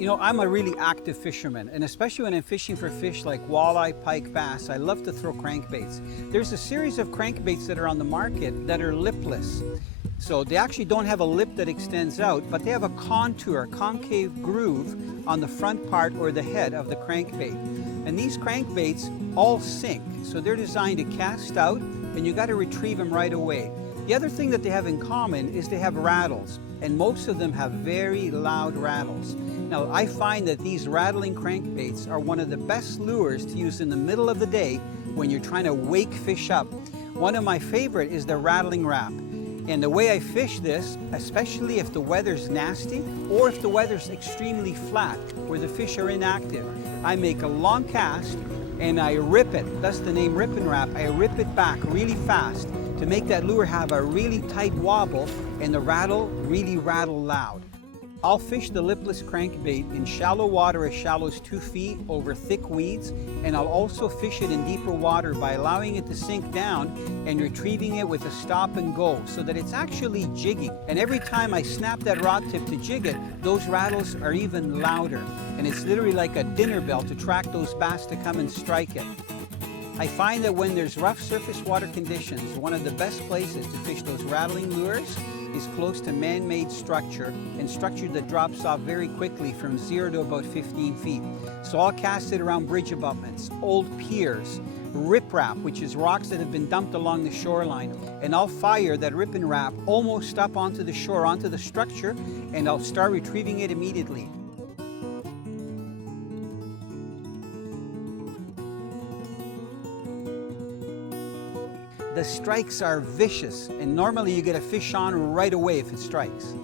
You know, I'm a really active fisherman, and especially when I'm fishing for fish like walleye, pike, bass, I love to throw crankbaits. There's a series of crankbaits that are on the market that are lipless. So they actually don't have a lip that extends out, but they have a contour, concave groove on the front part or the head of the crankbait. And these crankbaits all sink, so they're designed to cast out, and you got to retrieve them right away. The other thing that they have in common is they have rattles, and most of them have very loud rattles. Now, I find that these rattling crankbaits are one of the best lures to use in the middle of the day when you're trying to wake fish up. One of my favorite is the rattling rap. And the way I fish this, especially if the weather's nasty or if the weather's extremely flat where the fish are inactive, I make a long cast and I rip it. That's the name Rippin Rap. I rip it back really fast to make that lure have a really tight wobble and the rattle really rattle loud. I'll fish the lipless crankbait in shallow water as shallow as 2 feet over thick weeds, and I'll also fish it in deeper water by allowing it to sink down and retrieving it with a stop and go so that it's actually jigging. And every time I snap that rod tip to jig it, those rattles are even louder. And it's literally like a dinner bell to attract those bass to come and strike it. I find that when there's rough surface water conditions, one of the best places to fish those rattling lures is close to man-made structure and structure that drops off very quickly from 0 to about 15 feet. So I'll cast it around bridge abutments, old piers, riprap, which is rocks that have been dumped along the shoreline, and I'll fire that Rippin Rap almost up onto the shore, onto the structure, and I'll start retrieving it immediately. The strikes are vicious, and normally you get a fish on right away if it strikes.